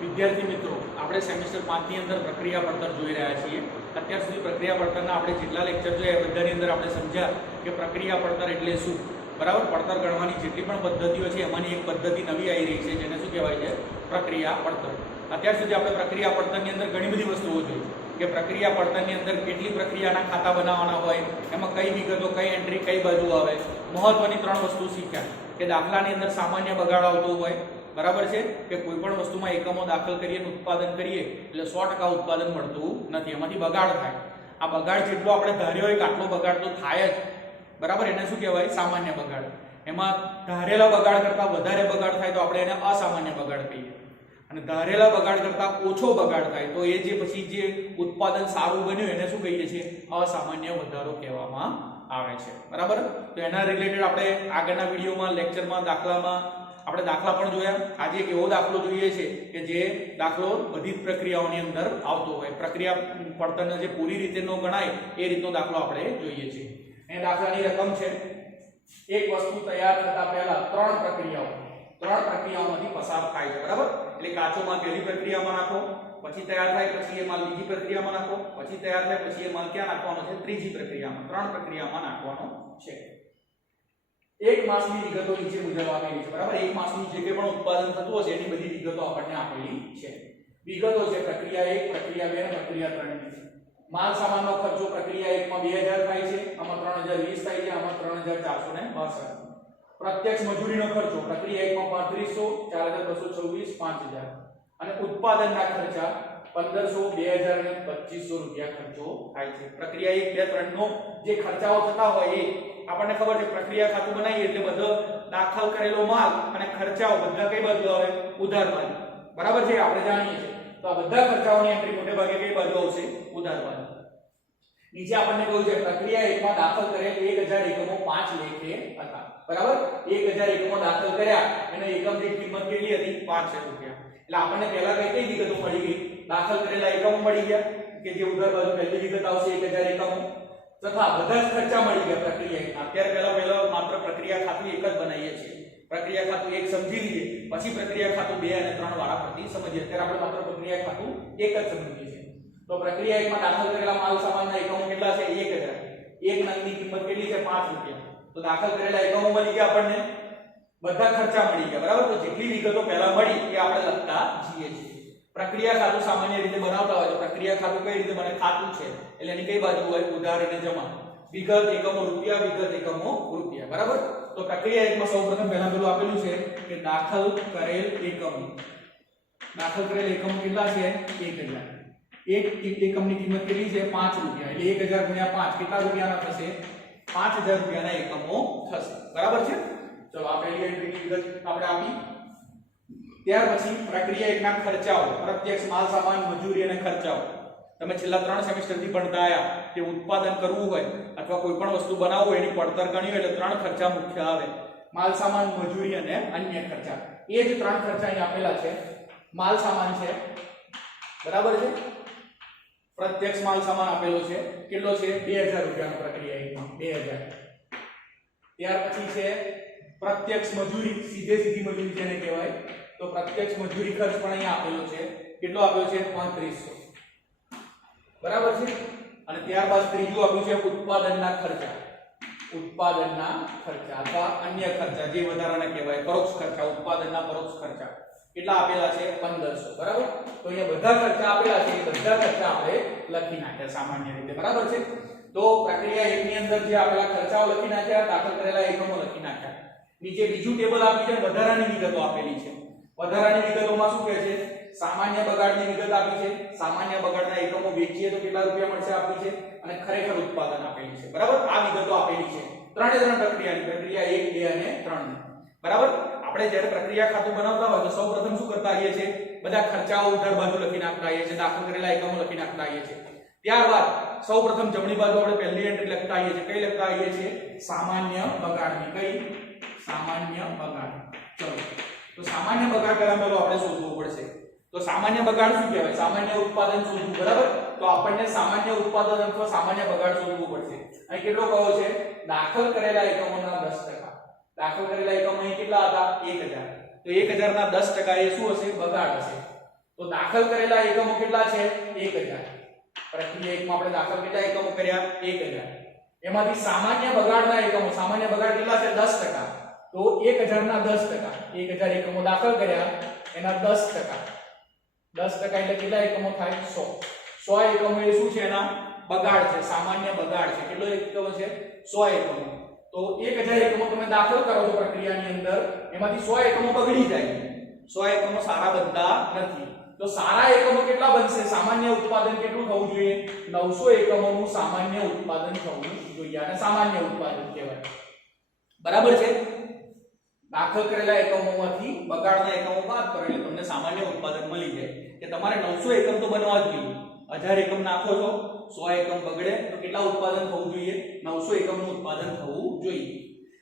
વિદ્યાર્થી મિત્રો, આપણે સેમેસ્ટર 5 ની અંદર પ્રક્રિયા પડતર જોઈ રહ્યા છીએ। અત્યાર સુધી પ્રક્રિયા પડતરના આપણે જેટલા લેક્ચર જોયા એ બધાની અંદર આપણે સમજ્યા કે પ્રક્રિયા પડતર એટલે શું, બરાબર। પડતર ગણવાની જેટલી પણ પદ્ધતિઓ છે એમાંની એક પદ્ધતિ નવી આવી રહી છે જેને શું કહેવાય છે, પ્રક્રિયા પડતર। અત્યાર સુધી આપણે પ્રક્રિયા પડતરની અંદર ઘણી બધી વસ્તુઓ જોઈ કે પ્રક્રિયા પડતરની અંદર કેટલી પ્રક્રિયાના ખાતા બનાવવાના હોય, એમાં કઈ વિગતો, કઈ એન્ટ્રી કઈ બાજુ આવે। મહત્વની 3 વસ્તુ શીખ્યા કે દાખલાની અંદર સામાન્ય બગાડ આવતો હોય, બરાબર છે, કે કોઈ પણ વસ્તુમાં એકમો દાખલ કરીએ અને ઉત્પાદન કરીએ એટલે 100% ઉત્પાદન મળતું નથી, એમાંથી બગાડ થાય। આ બગાડ જેટલો આપણે ધાર્યો હોય કે આટલો બગાડ તો થાય જ, બરાબર, એને શું કહેવાય, સામાન્ય બગાડ। એમાં ધારેલા બગાડ કરતાં વધારે બગાડ થાય તો આપણે એને અસામાન્ય બગાડ કહીએ, અને ધારેલા બગાડ કરતાં ઓછો બગાડ થાય તો એ જે પછી જે ઉત્પાદન સારું બન્યું એને શું કહીએ છીએ, અસામાન્ય વધારો કહેવામાં આવે છે, બરાબર। તો એના રિલેટેડ આપણે આગળના વિડીયોમાં, લેક્ચરમાં, દાખલામાં આપણે દાખલા પણ જોયા। આજે એક એવો દાખલો જોઈએ છે કે જે દાખલો બધી જ પ્રક્રિયાઓની અંદર આવતો હોય, પ્રક્રિયા પડતરને જે પૂરી રીતે ન ગણાય એ રીતનો દાખલો આપણે જોઈએ છીએ। એ દાખલાની રકમ છે, એક વસ્તુ તૈયાર થતા પહેલા 3 પ્રક્રિયાઓમાંથી પસાર થાય છે, બરાબર। એટલે કાચો માલ પહેલી પ્રક્રિયામાં નાખો, પછી તૈયાર થાય પછી એ માલ બીજી પ્રક્રિયામાં નાખો, પછી તૈયાર થાય પછી એ માલ ક્યાં નાખવાનો છે, ત્રીજી પ્રક્રિયામાં। 3 પ્રક્રિયામાં નાખવાનો છે। એક માસની વિગતો નીચે મુજબ આપેલી છે, બરાબર। એક માસનું જે કંઈ પણ ઉત્પાદન થતું હશે એની બધી વિગતો આપણને આપેલી છે। વિગતો છે પ્રક્રિયા 1, પ્રક્રિયા 2 અને પ્રક્રિયા 3 ની। માલ સામાનનો ખર્ચો પ્રક્રિયા 1 માં 2000 થાય છે, આમાં 3020 થાય છે, આમાં 3462। પ્રત્યક્ષ મજૂરીનો ખર્ચો પ્રક્રિયા 1 માં 3500, 4226, 5000 અને ઉત્પાદનના ખર્ચા 1500, 2000 અને 2500 રૂપિયા ખર્ચો થાય છે। પ્રક્રિયા 1, 2, 3 નો જે ખર્ચાઓ થતા હોય એ આપણને ખબર છે, પ્રક્રિયા ખાતું બનાવીએ એટલે બધો દાખલ કરેલો માલ અને ખર્ચાઓ બધા કઈ બાજુ આવે, ઉધાર બાજુ, બરાબર છે, આપણે જાણીએ છીએ। તો આ બધા ખર્ચાઓની એન્ટ્રી મોટે ભાગે કઈ બાજુ આવશે, ઉધાર બાજુ। નીચે આપણને કહ્યું છે પ્રક્રિયા 1 માં દાખલ કરેલ 1000 એકમો 5 લેખે હતા, બરાબર। 1000 એકમો દાખલ કર્યા અને એકમ દીઠ કિંમત કેટલી હતી, 500 રૂપિયા। એટલે આપણને પહેલા કઈ વિગતો મળી ગઈ, દાખલ કરેલા એકમો મળી ગયા કે જે ઉધાર બાજુ પહેલી વિગત આવશે 1000 એકમો, તથા બધા જ ખર્ચા મળી ગયા પ્રક્રિયા 1। અત્યારે પહેલા માત્ર પ્રક્રિયા ખાતું એક જ બનાવીએ છીએ, પ્રક્રિયા ખાતું 1 સમજી લઈએ, પછી પ્રક્રિયા ખાતું 2 અને 3 વાળા પરથી સમજીએ। અત્યારે આપણે માત્ર પ્રક્રિયા ખાતું 1 જ સમજીએ છીએ। તો પ્રક્રિયા 1 માં દાખલ કરેલા માલ સામાનના એકમો કેટલા છે, 1000। એક નંગની કિંમત કેટલી છે, 5 રૂપિયા। તો દાખલ કરેલા એકમો મળી ગયા આપણને, બધા ખર્ચા મળી ગયા, બરાબર। તો જેટલી વિગતો પહેલા મળી એ આપણે લખતા જઈએ છીએ। પ્રક્રિયા ખાતું સામાન્ય રીતે બનાવતા હોય તો પ્રક્રિયા ખાતું કઈ રીતે બને, ખાતું છે એટલે એની કઈ બાજુ હોય, ઉધાર અને જમા। વિગત એકમો રૂપિયા, વિગત એકમો રૂપિયા, બરાબર। તો પ્રક્રિયા 1 માં સૌપ્રથમ પહેલા પેલું આપેલું છે કે દાખલ કરેલ એકમો, દાખલ કરેલ એકમો કેટલા છે, 1000। એક એકમની કિંમત કેટલી છે, 5 રૂપિયા, એટલે 1000 ગુણ્યા 5 કેટલા રૂપિયાના થશે, 5000 રૂપિયાના એકમો થશે, બરાબર છે। ચલો આ પહેલી એન્ટ્રીની વિગત આપણે આપી। ત્યાર પછી પ્રક્રિયા 1 ના ખર્ચાઓ, પ્રત્યક્ષ માલ સામાન, મજૂરી અને ખર્ચાઓ। તમે છેલ્લા 3 સેમેસ્ટરથી ભણતા આયા કે ઉત્પાદન કરવું હોય અથવા કોઈ પણ વસ્તુ બનાવવું હોય એની પડતર ગણી હોય એટલે 3 ખર્ચા મુખ્ય આવે, માલ સામાન, મજૂરી અને અન્ય ખર્ચા। એ જ 3 ખર્ચા અહીં આપેલા છે। માલ સામાન છે, બરાબર છે, પ્રત્યક્ષ માલ સામાન આપેલો છે, કેટલો છે, 2000 રૂપિયાનો પ્રક્રિયા 1 માં 2000। ત્યાર પછી છે પ્રત્યક્ષ મજૂરી, સીધી મજૂરી જેને કહેવાય, તો પ્રત્યક્ષ મજૂરી ખર્ચ પણ અહીંયા આપેલો છે, કેટલો આપ્યો છે, 3500, બરાબર છે। અને ત્યારબાદ ત્રીજું આપ્યું છે ઉત્પાદનના ખર્ચા, ઉત્પાદનના ખર્ચા અથવા અન્ય ખર્ચા જે વધારાના કહેવાય, પરોક્ષ ખર્ચા, ઉત્પાદનના પરોક્ષ ખર્ચા કેટલા આપેલા છે, 1500, બરાબર। તો અહીંયા બધા ખર્ચા આપેલા છે, એ બધા ખર્ચા આપણે લખી નાખ્યા સામાન્ય રીતે, બરાબર છે। તો પ્રક્રિયા 1 ની અંદર જે આપેલા ખર્ચાઓ લખી નાખ્યા, દાખલ કરેલા એકમો લખી નાખ્યા। નીચે બીજું ટેબલ આપ્યું છે, વધારાની વિગતો આપેલી છે। વધારાની વિગતોમાં શું કહે છે, સામાન્ય બગાડની વિગત આપી છે, સામાન્ય બગાડના એકમો વેચીએ તો કેટલા રૂપિયા મળશે આપી છે, અને ખરેખર ઉત્પાદન આપેલી છે, બરાબર। આ વિગતો આપેલી છે 3 પ્રક્રિયાની, પ્રક્રિયા 1, 2 અને 3 ની, બરાબર। આપણે જ્યારે પ્રક્રિયા ખાતું બનાવતા હોય તો સૌપ્રથમ શું કરતા આવીએ છીએ, બધા ખર્ચાઓ ઉધાર બાજુ લખી નાખતા આવીએ છીએ, દાખલ કરેલા એકમો લખી નાખતા આવીએ છીએ। ત્યારબાદ સૌપ્રથમ જમણી બાજુ આપણે પહેલી એન્ટ્રી લખતા આવીએ છીએ, કઈ લખતા આવીએ છીએ, સામાન્ય બગાડની, કઈ, સામાન્ય બગાડ। ચલો તો સામાન્ય બગાડ પહેલા આપણે શોધવું પડશે। તો સામાન્ય બગાડ શું કહેવાય, સામાન્ય ઉત્પાદન શોધવું, બરાબર। તો આપણને સામાન્ય ઉત્પાદન અથવા સામાન્ય બગાડ શોધવું પડશે। અહીં કેટલો કહ્યો છે, દાખલ કરેલા એકમોના 10%, દાખલ કરેલા એકમો અહીં કેટલા હતા, 1000। તો 1000 ના 10% એ શું હશે, બગાડ હશે। તો દાખલ કરેલા એકમો કેટલા છે 1000. પ્રક્રિયા એકમાં આપણે દાખલ કેટલા એકમો કર્યા 1000. એમાંથી સામાન્ય બગાડના એકમો, સામાન્ય બગાડ કેટલા છે 10%. તો 1000 ના 10%, 1000 એકમો દાખલ કર્યા એના 10%, 10% એટલે કેટલા એકમો થાય 100. 100 એકમો એ શું છે એના બગાડ છે, સામાન્ય બગાડ છે. કેટલો એકમો છે 100 એકમો. તો 1000 એકમો તમે દાખલ કરો છો પ્રક્રિયાની અંદર, એમાંથી 100 એકમો બગડી જાય, 100 એકમો સારા બનતા નથી. તો સારા એકમો કેટલા બનશે? સામાન્ય ઉત્પાદન કેટલું થવું જોઈએ? 900 એકમોનું સામાન્ય ઉત્પાદન થવું જોઈએ. આને સામાન્ય ઉત્પાદન કહેવાય. બરાબર છે? દાખલ કરેલા એકમોમાંથી બગાડના એકમો બાદ કરો એટલે તમને સામાન્ય ઉત્પાદન મળી જાય. કે તમારે 900 એકમ તો બનવા જ જોઈએ. 1000 એકમ નાખો છો, 100 એકમ બગડે તો કેટલા ઉત્પાદન થવું જોઈએ? 900 એકમનું ઉત્પાદન થવું જોઈએ.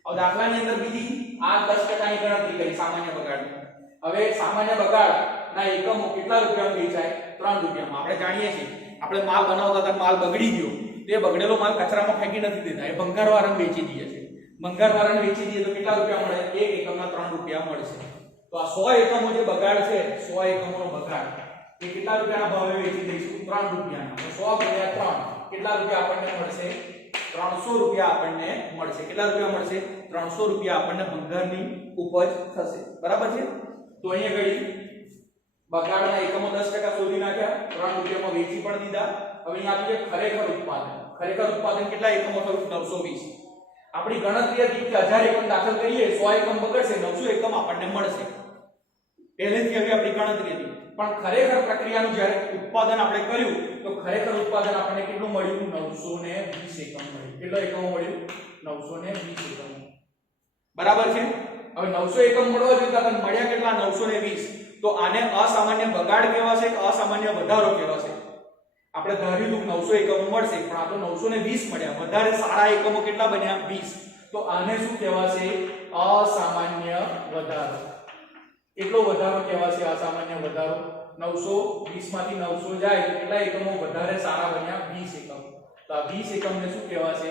હવે દાખલાની અંદર બીજી આ 10% ની ગણતરી કરી સામાન્ય બગાડની. હવે સામાન્ય બગાડના એકમો કેટલા રૂપિયામાં વેચાય? 3 રૂપિયામાં. આપણે જાણીએ છીએ, આપણે માલ બનાવતા હતા, માલ બગડી ગયો, તે બગડેલો માલ કચરામાં ફેંકી નથી દેતા, એ ભંગારવાળાને વેચી દઈએ છીએ. ભંગારવાળાને વેચી દઈએ તો કેટલા રૂપિયા મળે? એક એકમના 3 રૂપિયા મળશે. તો આ 100 એકમો જે બગાડ છે, 100 એકમોનો બગાડ એ કેટલા રૂપિયાના ભાવે વેચી દઈશું? 3 રૂપિયાના. તો 100 × 3 કેટલા રૂપિયા આપણને મળશે? 300 રૂપિયા આપણને મળશે. કેટલા રૂપિયા મળશે? 300 રૂપિયા આપણને ભંગારની ઉપજ થશે. બરાબર છે? તો અહીંયા ઘડી બગાડના એકમો 10% શોધી નાખ્યા, 3 રૂપિયામાં વેચી પણ દીધા. હવે અહીંયા આપ્યું છે ખરેખર ઉત્પાદન. ખરેખર ઉત્પાદન કેટલા એકમો થયું? 920. આપણી ગણતરી હતી કે 1000 એકમ દાખલ કરીએ, 100 એકમ બગડશે, 900 એકમ આપણને મળશે. પહેલેથી હવે આપણી ગણતરી હતી. પણ ખરેખર પ્રક્રિયાનું જ્યારે ઉત્પાદન આપણે કર્યું તો ખરેખર ઉત્પાદન આપણને કેટલું મળ્યું? 920 એકમ મળ્યું. કેટલો એકમો મળ્યું? 920 એકમ. બરાબર છે? હવે 900 એકમ મળવા જોઈએ તો મળ્યા કેટલા? 920. તો આને અસામાન્ય બગાડ કહેવાશે કે અસામાન્ય વધારો કહેવાશે? આપણે ધાર્યું હતું 900 એકમો મળશે, પણ આ તો 920 મળ્યા. વધારે સારા એકમો કેટલા બન્યા? 20. તો આને શું કહેવાશે? અસામાન્ય વધારો. કેટલો વધારો કહેવાશે? અસામાન્ય વધારો. 920 માંથી 900 જાય તો કેટલા એકમો વધારે સારા બન્યા? 20 એકમ. તો આ 20 એકમને શું કહેવાશે?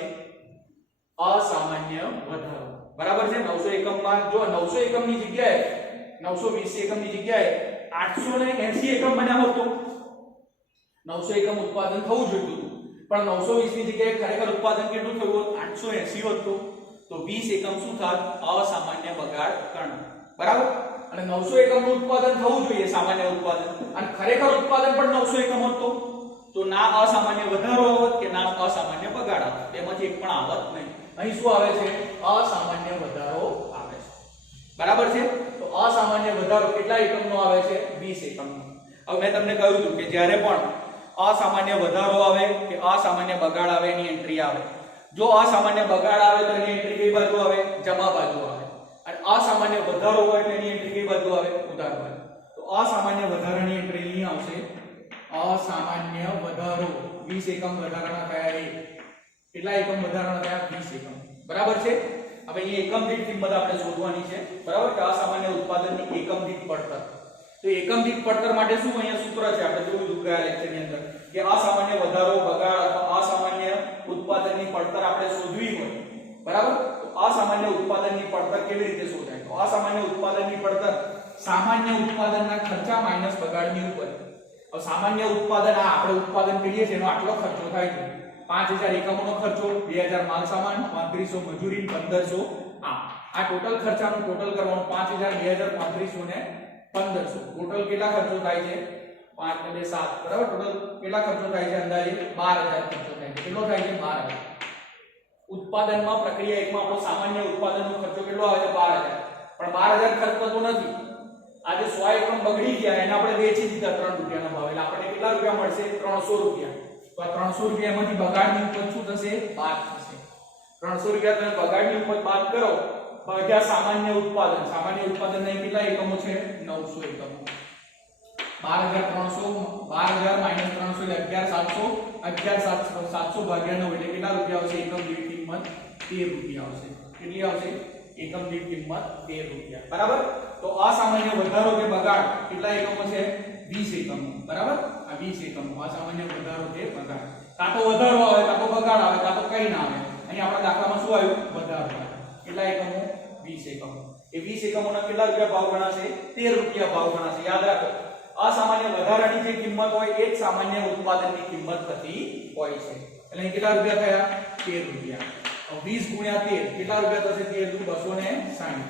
અસામાન્ય વધારો. બરાબર છે? 900 એકમમાં જો 900 એકમની જગ્યાએ 920 એકમની જગ્યાએ 880 એકમ બન્યા હોત તો 900 એકમ ઉત્પાદન થવું જોઈતું હતું, પણ 920 ની જગ્યાએ ખરેખર ઉત્પાદન કેટલું થયું હોત? 880 હોત તો 20 એકમ શું થાત? અસામાન્ય બગાડ ગણાય. બરાબર? અને 900 એકમનું ઉત્પાદન થવું જોઈએ, સામાન્ય ઉત્પાદન, અને ખરેખર ઉત્પાદન પણ 900 એકમ હોત તો ના અસામાન્ય વધારો આવત કે ના અસામાન્ય બગાડ આવત. તેમાંથી એક પણ આવત નહીં. અહીં શું આવે છે? અસામાન્ય વધારો આવે છે. બરાબર છે? તો અસામાન્ય વધારો કેટલા એકમનો આવે છે? 20 એકમનો. હવે મેં તમને કહ્યું હતું કે જ્યારે પણ અસામાન્ય વધારો આવે કે અસામાન્ય બગાડ આવે એની એન્ટ્રી આવે. જો અસામાન્ય બગાડ આવે તો એની એન્ટ્રી કઈ બાજુ આવે? જમા બાજુ આવે. અને અસામાન્ય વધારો હોય તો એની એન્ટ્રી કઈ બાજુ આવે? ઉધાર બાજુ. તો અસામાન્ય વધારાની એન્ટ્રી અહીં આવશે. અસામાન્ય વધારો 20 એકમ વધારાના થયા. કેટલા એકમ વધારાના થયા? 20 એકમ. બરાબર છે? હવે અહીં એકમ દીઠ કિંમત આપણે શોધવાની છે. બરાબર? કે અસામાન્ય ઉત્પાદનની એકમ દીઠ પડતર. તો એકમ દીઠ પડતર માટે શું અહીંયા સૂત્ર છે? આપણે જોયું ગયા લેક્ચરની અંદર કે અસામાન્ય વધારો, બગાડ અથવા અસામાન્ય ઉત્પાદનની પડતર આપણે શોધવી હોય, બરાબર? તો અસામાન્ય ઉત્પાદનની પડતર કેવી રીતે શોધાય? તો અસામાન્ય ઉત્પાદનની પડતર સામાન્ય ઉત્પાદનના ખર્ચા માઈનસ બગાડની ઉપજ. હવે સામાન્ય ઉત્પાદન આ આપણે ઉત્પાદન કરીએ છીએ એનો આટલો ખર્ચો થાય છે. 5000 એકમોનો ખર્ચો, 2000 માલ સામાન, 3500 મજૂરી, 1500 આ ટોટલ ખર્ચાનું ટોટલ કરવાનું. 5000, 2000, 3500 ને 1500 ટોટલ કેટલા ખર્ચો થાય છે? 5 ને 7. બરાબર? ટોટલ કેટલા ખર્ચો થાય છે? અંદાજે 12000 ખર્ચો થાય છે. કેટલો થાય છે? 12000. ઉત્પાદનમાં પ્રક્રિયા એકમાં આપણો સામાન્ય ઉત્પાદનનો ખર્ચો કેટલો આવે છે? 12000. પણ 12000 ખર્ચ થતો નથી. આજે 100 એકમ બગડી ગયા એને આપણે વેચી દીધા 3 રૂપિયાના ભાવે, એટલે આપણને કેટલા રૂપિયા મળશે? 300 રૂપિયા. તો આ 300 રૂપિયામાંથી બગાડની ઉપજ શું થશે? બાદ થશે. 300 રૂપિયા તમે બગાડની ઉપજ બાદ કરો ભાગ્યા સામાન્ય ઉત્પાદન. સામાન્ય ઉત્પાદનના કેટલા એકમો છે? 900 એકમો. 12300 12000 માઈનસ 300 એટલે 11700. 11700 ભાગ્યા 9 એટલે કેટલા રૂપિયા આવશે? એકમ દીઠ કિંમત 13 રૂપિયા આવશે. કેટલી આવશે? એકમ દીઠ કિંમત 13 રૂપિયા. બરાબર? તો અસામાન્ય વધારો કે બગાડ કેટલા એકમો છે? 20 એકમો. બરાબર? આ 20 એકમો અસામાન્ય વધારો કે બગાડ. કાં તો વધારો આવે, કાં તો બગાડ આવે, કાં તો કઈ ના આવે. અહીં આપણા દાખલામાં શું આવ્યું? વધારો આવે. કેટલા એકમો? 20 એકમો. એ 20 એકમોના કેટલા રૂપિયા ભાવ ગણાશે? 13 રૂપિયા ભાવ ગણાશે. યાદ રાખો, અસામાન્ય વધારાની જે કિંમત હોય એ જ સામાન્ય ઉત્પાદનની કિંમત થતી હોય છે. એટલે અહીં કેટલા રૂપિયા થયા? 13 રૂપિયા. 20 ગુણ્યા 13 કેટલા રૂપિયા થશે? 13 દુ 260.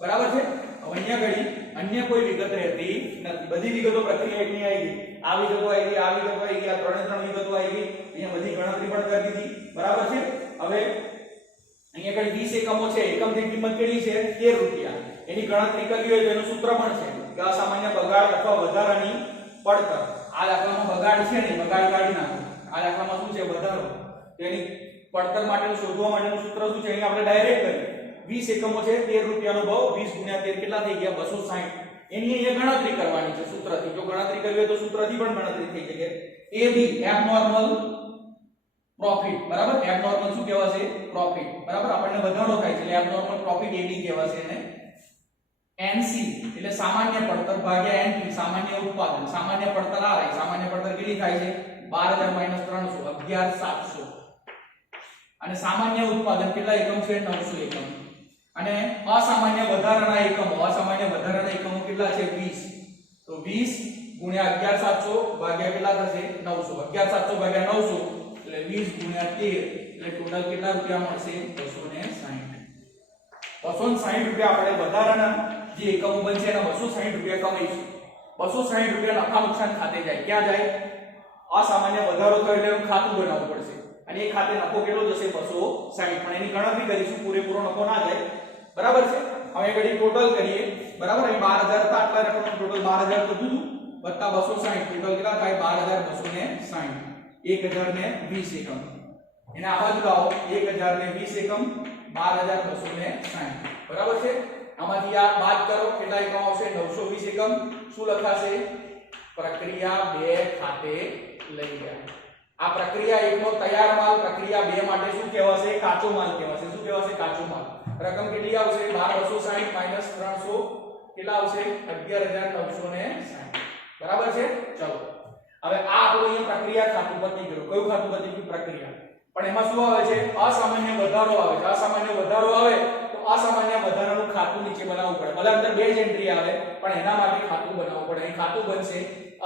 બરાબર છે. હવે અહીંયા ઘડી અન્ય કોઈ વિગત રહેતી નથી. બધી વિગતો પ્રક્રિયા એકની આવી ગઈ. આ વિગતો આવી ગઈ, આ વિગતો આવી ગઈ, આ ત્રણે ત્રણ વિગતો આવી ગઈ. અહીંયા બધી ગણતરી પણ કરી દીધી. બરાબર છે. હવે અહીંયા ઘડી 20 એકમો છે. એકમ દીઠ કિંમત કેટલી છે? 13 રૂપિયા. એની ગણતરી કરવી હોય તો એનું સૂત્ર પણ છે કે અસામાન્ય બગાડ અથવા વધારાની પડતર. આ દાખલામાં બગાડ છે ને, બગાડ કાઢી નાખો. આ દાખલામાં શું છે? વધારો. તેની પડતર માટેનું શોધવા માટેનું સૂત્ર શું છે? અહીં આપણે ડાયરેક્ટ કરીએ. 20 એકમો છે, 13 રૂપિયાનો ભાવ, 20 ગુણ્યા 13 કેટલા થઈ ગયા? 260. એની અહીંયા ગણતરી કરવાની છે સૂત્રથી. જો ગણતરી કરવી હોય તો સૂત્રથી પણ ગણતરી થઈ શકે. AB abnormal profit. બરાબર. એબનોર્મલ શું કહેવાશે? પ્રોફિટ. બરાબર. આપણને વધારો થાય છે એટલે એબનોર્મલ પ્રોફિટ AB કહેવાશે. એને NC એટલે સામાન્ય પડતર ભાગ્યા NP સામાન્ય ઉત્પાદન. સામાન્ય પડતર આ રહી. સામાન્ય પડતર કેટલી થાય છે? 12000 - 300 11700. અને સામાન્ય ઉત્પાદન કેટલા એકમ છે? 900 એકમ. અને અસામાન્ય વધારાના એકમો, અસામાન્ય વધારાના એકમો કેટલા છે? 20. તો 20 ગુણ્યા 11700 ભાગ્યા કેટલા થશે? 900. 11700 ભાગ્યા 900 એટલે 20 ગુણ્યા 13 એટલે ટોટલ કેટલા રૂપિયા મળશે? 260. 260 રૂપિયા આપણે વધારાના જે એકમો બનશે એના 260 રૂપિયા કમાઈશું. 260 રૂપિયા નફા નુકસાન ખાતે જાય. ક્યાં જાય? અસામાન્ય વધારો થયો એટલે એનું ખાતું બનાવવું પડશે. અને એ ખાતે નફો કેટલો જશે? 260. પણ એની ગણતરી કરીશું. પૂરેપૂરો નફો ના જાય. બરાબર છે. હવે ઘડી ટોટલ કરીએ. બરાબર. અહીં 12000 હતા. આટલા રકમનું ટોટલ 12000 તો દીધું વત્તા 260 ટોટલ કેટલા થાય? 12260. 1020 એકમ. એને આ બાજુ લાવો. 1020 એકમ 12260. બરાબર છે. આમાંથી આ બાદ કરો કેટલા એકમ આવશે? 920 એકમ. શું લખાશે? પ્રક્રિયા 2 ખાતે લઈ ગયા. આ પ્રક્રિયા 1 નો તૈયાર માલ પ્રક્રિયા 2 માટે શું કહેવાશે? કાચો માલ કહેવાશે. શું કહેવાશે? કાચો માલ. રકમ કેટલી આવશે? 12260 - 300 કેટલા આવશે? 11960. બરાબર છે. ચલો હવે આ આપણું અહીંયા પ્રક્રિયા ખાતું પતી ગયું. કયું ખાતું પતી ગયું? પ્રક્રિયા. પણ એમાં શું આવે છે? અસામાન્ય વધારો આવે છે. અસામાન્ય વધારો આવે તો અસામાન્ય વધારાનું ખાતું નીચે બનાવવું પડે. ભલે અંદર 2 જ એન્ટ્રી આવે પણ એના માટે ખાતું બનાવવું પડે. અહીં ખાતું બનશે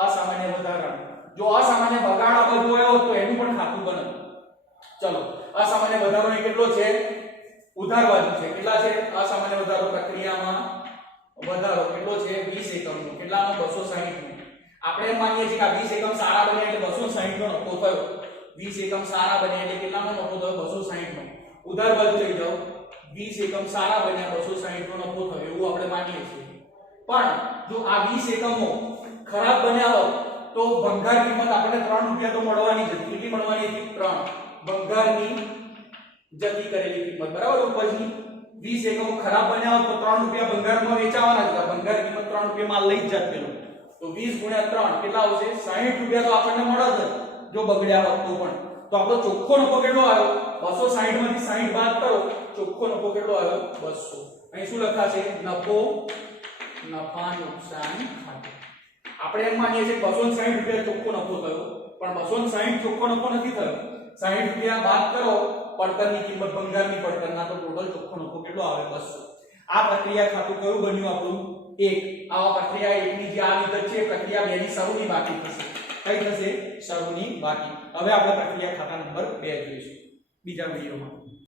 અસામાન્ય વધારાનું. જો અસામાન્ય બગાડ આ બધું આવ્યો તો એનું પણ ખાતું બને. ચલો અસામાન્ય વધારો એ કેટલો છે? ઉધાર બાજુ છે. કેટલા છે? અસામાન્ય વધારો પ્રક્રિયામાં વધારો કેટલો છે? 20 એકમનો. કેટલાનો? 260 નો. આપણે એમ માનીએ છીએ કે આ 20 એકમ સારા બન્યા એટલે 260 નો નફો થયો. 20 એકમ સારા બન્યા એટલે કેટલાનો નફો થયો? 260 નો. ઉધાર બાજુ લઈ જાઓ. 20 એકમ સારા બન્યા 260 નો નફો થયો એવું આપણે માનીએ છીએ. પણ જો આ 20 એકમો ખરાબ બન્યા હોત તો ભંગાર કિંમત આપણને 3 રૂપિયા તો મળવાની જ હતી. કેટલી મળવાની હતી? 3. ભંગારની જતી કરેલી કિંમત. બરાબર. ઉપરની 20 એકમો ખરાબ બન્યા હોત તો 3 રૂપિયા ભંગારમાં વેચાવાના જ હતા. ભંગાર કિંમત 3 રૂપિયા માલ લઈ જ જાત પેલો. તો 20 ગુણ્યા 3 કેટલા આવશે? 60 રૂપિયા તો આપણને મળત જ જો બગડ્યા હોત તો પણ. તો આપણો ચોખ્ખો નફો કેટલો આવ્યો? 260 માંથી 60 બાદ કરો. ચોખ્ખો નફો કેટલો આવ્યો? 200. અહીં શું લખાશે? નફો નફા નુકસાન ખાતું. આપણે એમ માનીએ છીએ 260 રૂપિયા ચોખ્ખો નફો થયો પણ 260 ચોખ્ખો નફો નથી થયો. 60 રૂપિયા બાદ કરો પડતરની કિંમત ભંગારની પડતરના તો ટોટલ ચોખ્ખો નફો કેટલો આવે? 200. આ પ્રક્રિયા ખાતું કયું બન્યું આપણું? 1. આવા પ્રક્રિયા 1 ની જે આ વિગત છે પ્રક્રિયા 2 ની શરૂની બાકી થશે. કઈ થશે? શરૂની બાકી. હવે આપણે પ્રક્રિયા ખાતા નંબર 2 જોઈશું બીજા વિડિયોમાં.